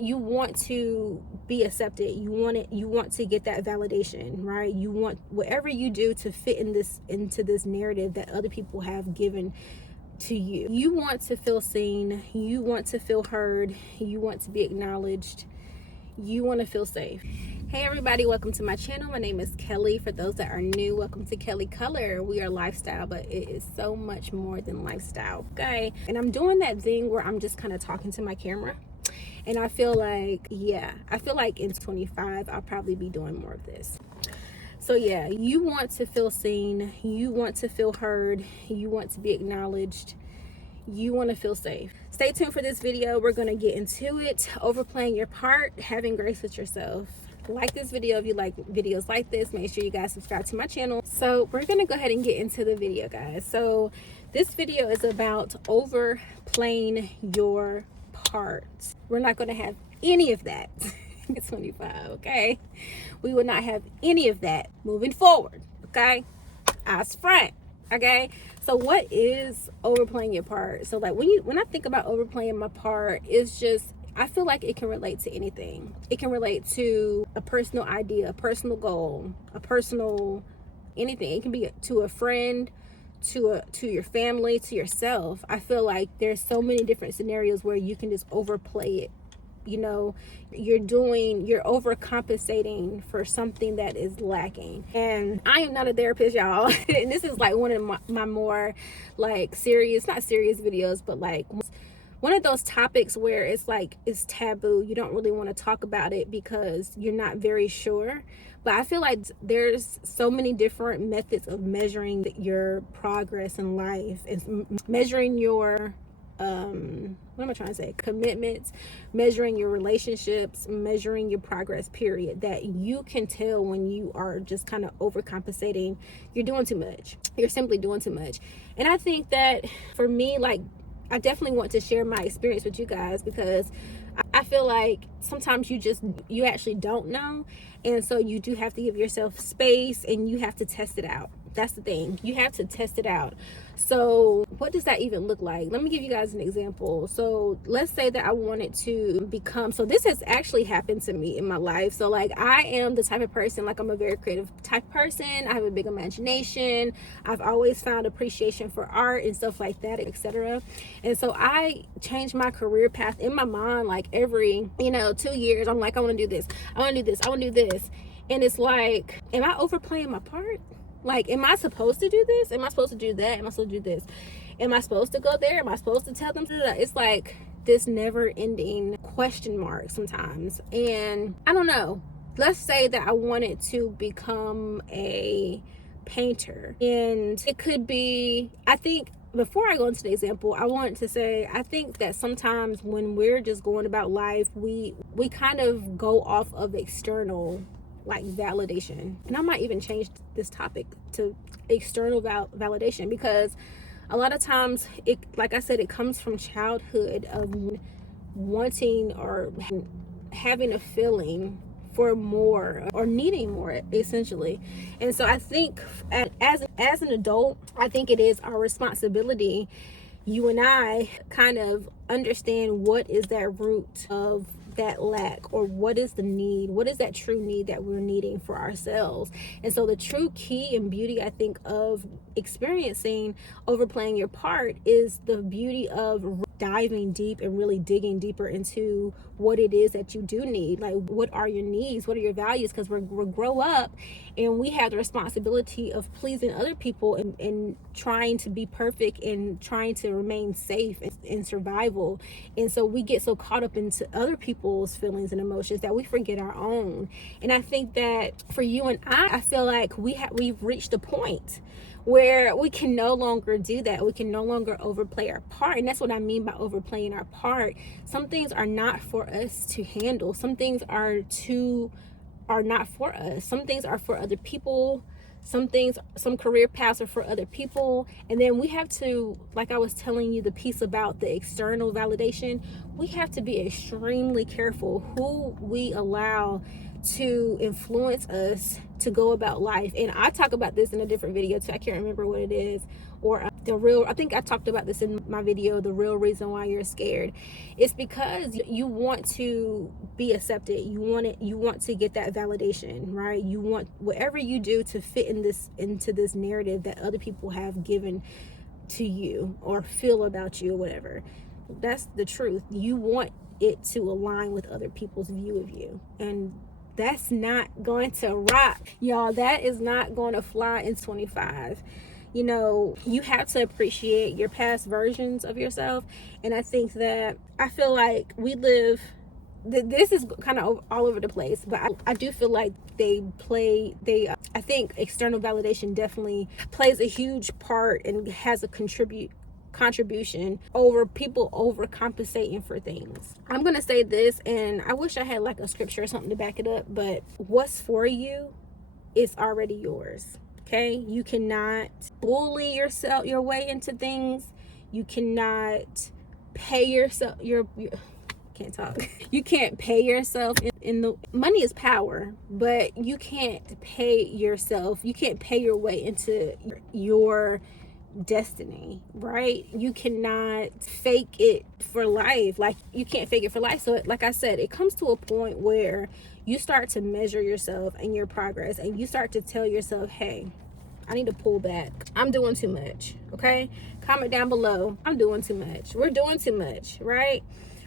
you want to be accepted. You want to get that validation, right? You want whatever you do to fit into this narrative that other people have given to you. You want to feel seen, you want to feel heard, you want to be acknowledged, you want to feel safe. Hey everybody, welcome to my channel. My name is Kelly. For those that are new, welcome to Kelly Color. We are lifestyle, but it is so much more than lifestyle, okay? And I'm doing that thing where I'm just kind of talking to my camera. And I feel like, in 25, I'll probably be doing more of this. So yeah, you want to feel seen, you want to feel heard, you want to be acknowledged, you want to feel safe. Stay tuned for this video. We're going to get into it. Overplaying your part, having grace with yourself. Like this video if you like videos like this. Make sure you guys subscribe to my channel. So we're going to go ahead and get into the video, guys. So this video is about overplaying your part. We're not going to have any of that. It's 25, okay? We will not have any of that moving forward, okay? Eyes front, okay? So what is overplaying your part? So like when I think about overplaying my part, it's just, I feel like it can relate to anything. It can relate to a personal idea, a personal goal, a personal anything. It can be to a friend, to your family, to yourself. I feel like there's so many different scenarios where you can just overplay it. You know, you're overcompensating for something that is lacking. And I am not a therapist, y'all. And this is like one of my more like not serious videos, but like one of those topics where it's like it's taboo. You don't really want to talk about it because you're not very sure. But I feel like there's so many different methods of measuring your progress in life and measuring your what am I trying to say? Commitments, measuring your relationships, measuring your progress, period. That you can tell when you are just kind of overcompensating. You're doing too much. You're simply doing too much. And I think that for me, like, I definitely want to share my experience with you guys because I feel like sometimes you actually don't know. And so you do have to give yourself space and you have to test it out. That's the thing. You have to test it out. So what does that even look like? Let me give you guys an example. So let's say that I wanted to become, so this has actually happened to me in my life. So like I am the type of person, like I'm a very creative type person. I have a big imagination. I've always found appreciation for art and stuff like that, etc. And so I changed my career path in my mind like every, 2 years. I'm like, I want to do this. I want to do this. I want to do this. And it's like, am I overplaying my part? Like, am I supposed to do this? Am I supposed to do that? Am I supposed to do this? Am I supposed to go there? Am I supposed to tell them? It's like this never ending question mark sometimes. And I don't know. Let's say that I wanted to become a painter. And it could be, I think, before I go into the example, I want to say, I think that sometimes when we're just going about life, we kind of go off of external like validation. And I might even change this topic to external validation because a lot of times it, like I said, it comes from childhood of wanting or having a feeling for more or needing more, essentially. And so I think as an adult, I think it is our responsibility, you and I, kind of understand what is that root of that lack, or what is the need, what is that true need that we're needing for ourselves. And so the true key and beauty, I think, of experiencing overplaying your part is the beauty of diving deep and really digging deeper into what it is that you do need. Like, what are your needs? What are your values? Because we grow up and we have the responsibility of pleasing other people and trying to be perfect and trying to remain safe in survival. And so we get so caught up into other people's feelings and emotions that we forget our own. And I think that for you and I feel like we've reached a point where we can no longer do that. We can no longer overplay our part. And that's what I mean by overplaying our part. Some things are not for us to handle. Some things are not for us. Some things are for other people. Some career paths are for other people. And then we have to, like I was telling you, the piece about the external validation, we have to be extremely careful who we allow to influence us to go about life. And I talk about this in a different video too. I can't remember what it is, or I think I talked about this in my video, the real reason why you're scared. It's because you want to be accepted. You want to get that validation, right? You want whatever you do to fit into this narrative that other people have given to you or feel about you or whatever. That's the truth. You want it to align with other people's view of you, and that's not going to rock, y'all. That is not going to fly in 25. You know, you have to appreciate your past versions of yourself. And I feel like this is kind of all over the place, but I do feel like I think external validation definitely plays a huge part and has a contribution over people overcompensating for things. I'm gonna say this, and I wish I had like a scripture or something to back it up, but what's for you is already yours. Okay, you cannot bully yourself your way into things. You cannot pay yourself can't talk. You can't pay yourself in the money is power, but you can't pay yourself. You can't pay your way into your destiny, right? You cannot fake it for life. Like, you can't fake it for life. So like I said, it comes to a point where you start to measure yourself and your progress, and you start to tell yourself, hey, I need to pull back. I'm doing too much. Okay, comment down below. I'm doing too much. We're doing too much, right?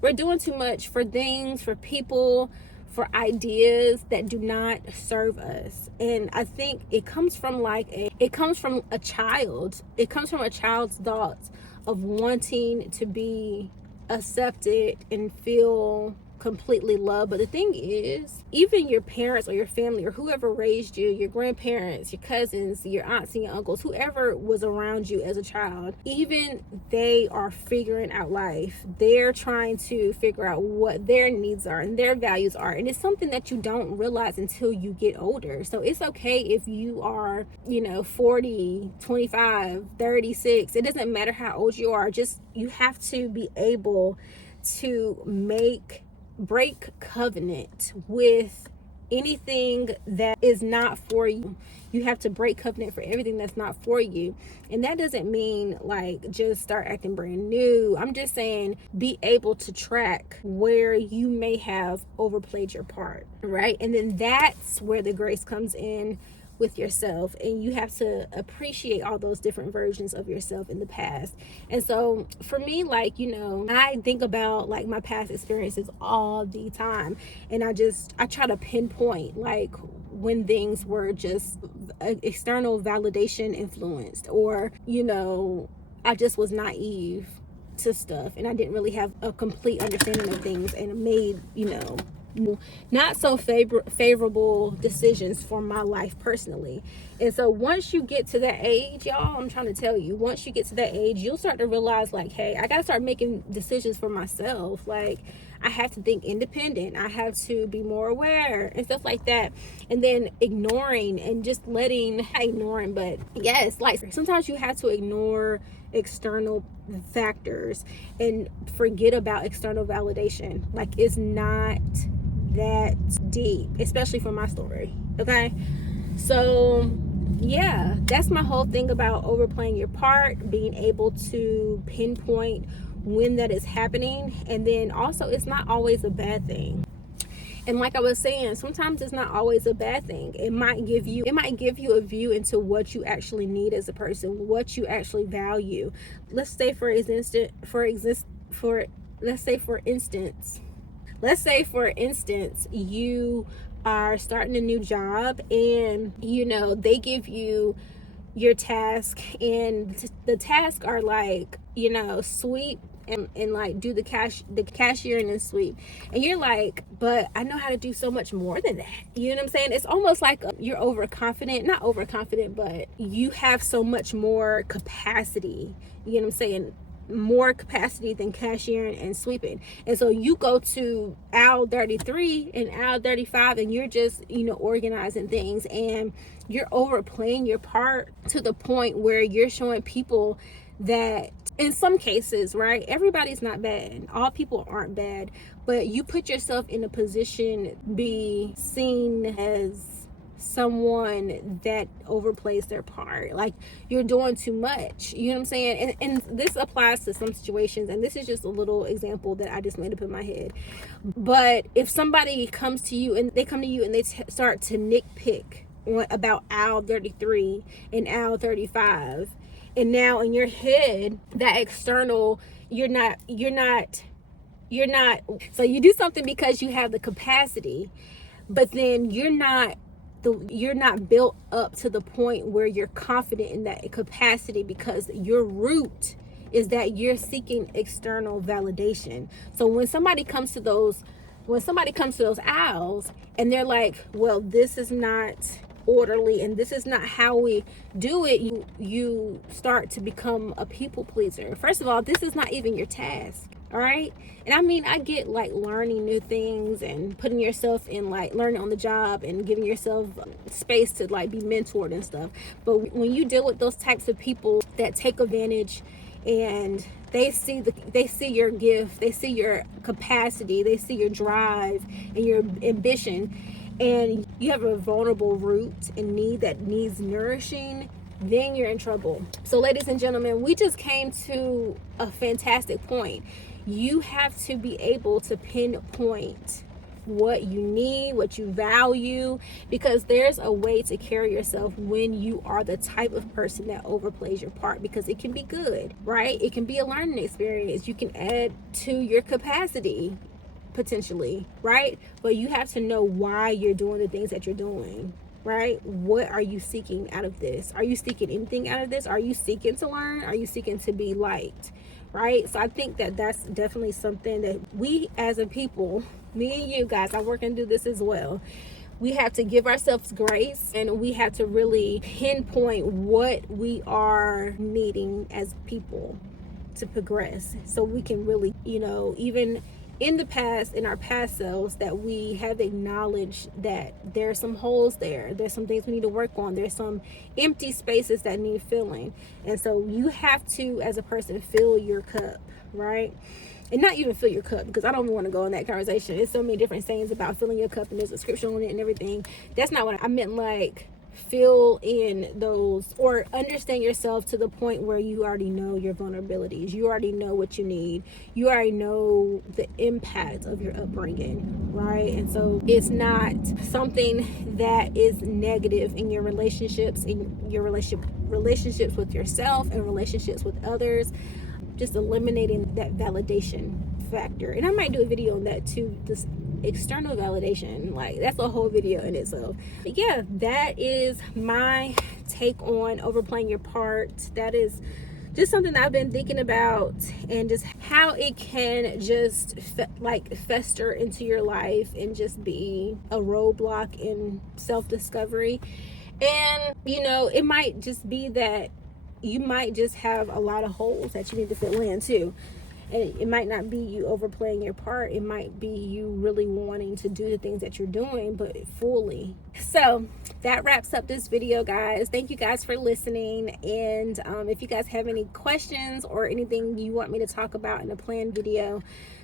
We're doing too much for things, for people, for ideas that do not serve us. And I think it comes from a child. It comes from a child's thoughts of wanting to be accepted and feel completely loved. But the thing is, even your parents or your family or whoever raised you, your grandparents, your cousins, your aunts and your uncles, whoever was around you as a child, even they are figuring out life. They're trying to figure out what their needs are and their values are, and it's something that you don't realize until you get older. So it's okay if you are 40, 25, 36. It doesn't matter how old you are. Just, you have to be able to break covenant with anything that is not for you. You have to break covenant for everything that's not for you. And that doesn't mean like just start acting brand new. I'm just saying be able to track where you may have overplayed your part, right? And then that's where the grace comes in with yourself, and you have to appreciate all those different versions of yourself in the past. And so for me, I think about like my past experiences all the time, and I try to pinpoint like when things were just external validation influenced, or I just was naive to stuff and I didn't really have a complete understanding of things, and it made not so favorable decisions for my life personally. And so once you get to that age, y'all, I'm trying to tell you, once you get to that age, you'll start to realize like, hey, I gotta start making decisions for myself. Like, I have to think independent. I have to be more aware and stuff like that. And then ignoring and just not ignoring, but yes, like sometimes you have to ignore external factors and forget about external validation. Like, it's not that deep, especially for my story. Okay, so yeah, that's my whole thing about overplaying your part, being able to pinpoint when that is happening. And then also, it's not always a bad thing. And like I was saying, sometimes it's not always a bad thing. It might give you a view into what you actually need as a person, what you actually value. Let's say for instance, you are starting a new job, and they give you your task, and the tasks are like sweep and like do the cashiering and sweep, and you're like, but I know how to do so much more than that. You know what I'm saying? It's almost like you're not overconfident, but you have so much more capacity. You know what I'm saying? More capacity than cashiering and sweeping. And so you go to aisle 33 and aisle 35, and you're just organizing things, and you're overplaying your part to the point where you're showing people that in some cases, right, everybody's not bad, all people aren't bad, but you put yourself in a position be seen as someone that overplays their part. Like, you're doing too much, you know what I'm saying? And this applies to some situations, and this is just a little example that I just made up in my head. But if somebody comes to you and they start to nitpick about aisle 33 and aisle 35, and now in your head, that external, you're not so you do something because you have the capacity, but then you're not built up to the point where you're confident in that capacity, because your root is that you're seeking external validation. So when somebody comes to those aisles and they're like, well, this is not orderly and this is not how we do it, you start to become a people pleaser. First of all, this is not even your task. All right. And I mean, I get like learning new things and putting yourself in, like, learning on the job and giving yourself space to like be mentored and stuff. But when you deal with those types of people that take advantage, and they see your gift, they see your capacity, they see your drive and your ambition, and you have a vulnerable root and need that needs nourishing, then you're in trouble. So ladies and gentlemen, we just came to a fantastic point. You have to be able to pinpoint what you need, what you value, because there's a way to carry yourself when you are the type of person that overplays your part, because it can be good, right? It can be a learning experience. You can add to your capacity potentially, right? But you have to know why you're doing the things that you're doing, right? What are you seeking out of this? Are you seeking anything out of this? Are you seeking to learn? Are you seeking to be liked? Right? So I think that that's definitely something that we as a people, me and you guys, I work and do this as well. We have to give ourselves grace, and we have to really pinpoint what we are needing as people to progress, so we can really, even in the past, in our past selves, that we have acknowledged that there's some holes there's some things we need to work on, there's some empty spaces that need filling. And so you have to, as a person, fill your cup, right? And not even fill your cup, because I don't even want to go in that conversation. There's so many different sayings about filling your cup, and there's a scripture on it and everything. That's not what I meant. Like, fill in those, or understand yourself to the point where you already know your vulnerabilities, you already know what you need, you already know the impact of your upbringing, right? And so it's not something that is negative in your relationships, relationships with yourself and relationships with others. Just eliminating that validation factor. And I might do a video on that too, this external validation, like that's a whole video in itself. But yeah, that is my take on overplaying your part. That is just something I've been thinking about, and just how it can just fester into your life and just be a roadblock in self-discovery. And it might just be that you might just have a lot of holes that you need to fill in too. And it might not be you overplaying your part. It might be you really wanting to do the things that you're doing, but fully. So that wraps up this video, guys. Thank you guys for listening. And if you guys have any questions or anything you want me to talk about in a planned video,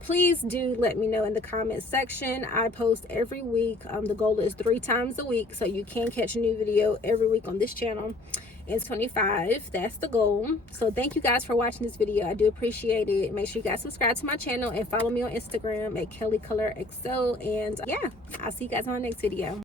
please do let me know in the comments section. I post every week. The goal is 3 times a week, so you can catch a new video every week on this channel. It's 25. That's the goal. So thank you guys for watching this video. I do appreciate it. Make sure you guys subscribe to my channel and follow me on Instagram at KellyColorXO. And yeah, I'll see you guys on the next video.